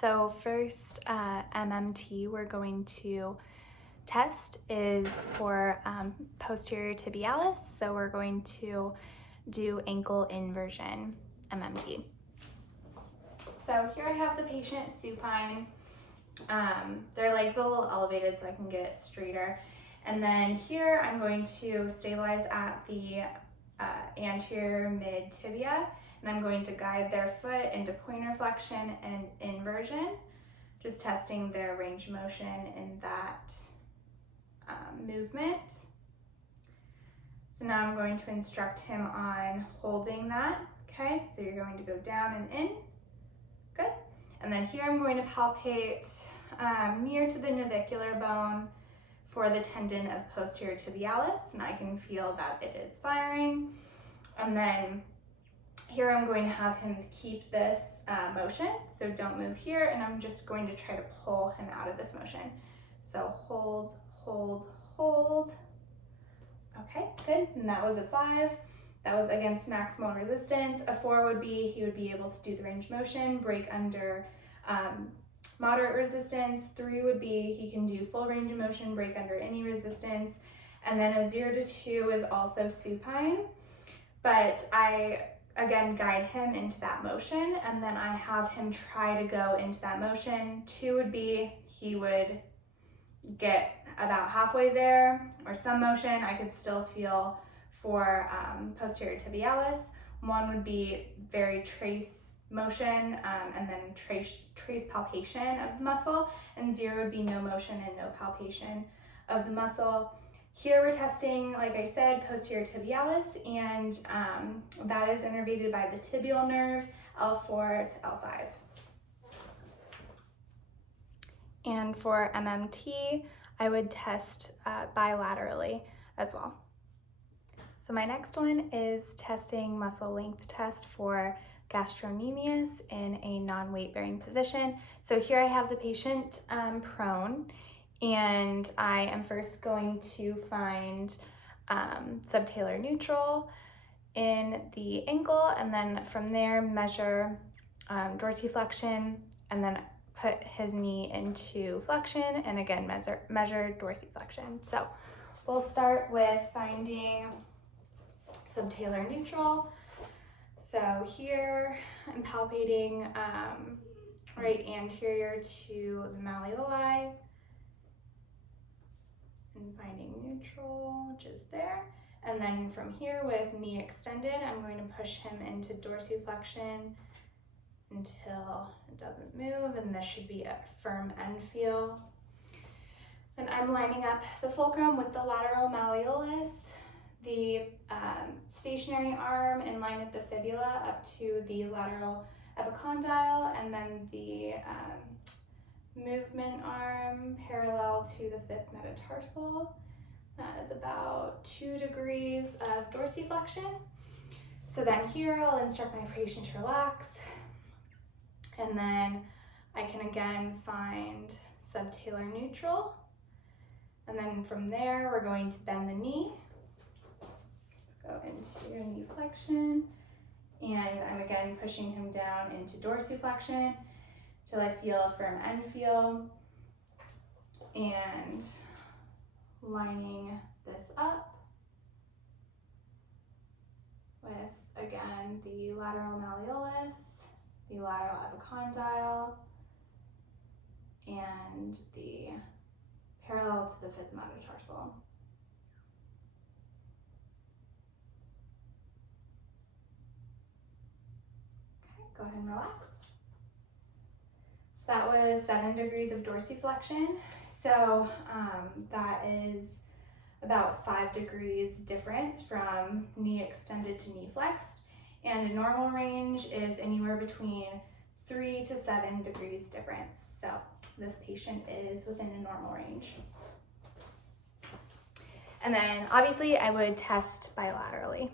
So first MMT we're going to test is for posterior tibialis. So we're going to do ankle inversion MMT. So here I have the patient supine. Their legs a little elevated so I can get it straighter. And then here I'm going to stabilize at the anterior mid tibia, and I'm going to guide their foot into pointer flexion and inversion, just testing their range of motion in that movement. So now I'm going to instruct him on holding that, okay? So you're going to go down and in, good. And then here I'm going to palpate near to the navicular bone for the tendon of posterior tibialis, and I can feel that it is firing. And then here I'm going to have him keep this motion, so don't move here, and I'm just going to try to pull him out of this motion. So hold, hold, hold. Okay, good, and that was a 5. That was against maximal resistance. A 4 would be, he would be able to do the range motion, break under moderate resistance. 3 would be, he can do full range of motion, break under any resistance. And then a 0 to 2 is also supine, but I, again, guide him into that motion, and then I have him try to go into that motion. 2 would be, he would get about halfway there, or some motion I could still feel for posterior tibialis. 1 would be very trace motion and then trace palpation of the muscle, and 0 would be no motion and no palpation of the muscle. Here we're testing, like I said, posterior tibialis, and that is innervated by the tibial nerve, L4 to L5. And for MMT, I would test bilaterally as well. So my next one is testing muscle length test for gastrocnemius in a non-weight bearing position. So here I have the patient prone, and I am first going to find subtalar neutral in the ankle, and then from there measure dorsiflexion, and then put his knee into flexion, and again measure dorsiflexion. So we'll start with finding subtalar neutral. So here I'm palpating right anterior to the malleoli and finding neutral, which is there. And then from here with knee extended, I'm going to push him into dorsiflexion until it doesn't move, and this should be a firm end feel. Then I'm lining up the fulcrum with the lateral malleolus, the stationary arm in line with the fibula up to the lateral epicondyle, and then the movement arm parallel to the 5th metatarsal. That is about 2 degrees of dorsiflexion. So then here I'll instruct my patient to relax, and then I can again find subtalar neutral, and then from there we're going to bend the knee. Go into knee flexion, and I'm again pushing him down into dorsiflexion till I feel a firm end feel, and lining this up with, again, the lateral malleolus, the lateral epicondyle, and the parallel to the 5th metatarsal. Okay, go ahead and relax. So that was 7 degrees of dorsiflexion. So that is about 5 degrees difference from knee extended to knee flexed. And a normal range is anywhere between 3 to 7 degrees difference. So this patient is within a normal range. And then obviously I would test bilaterally.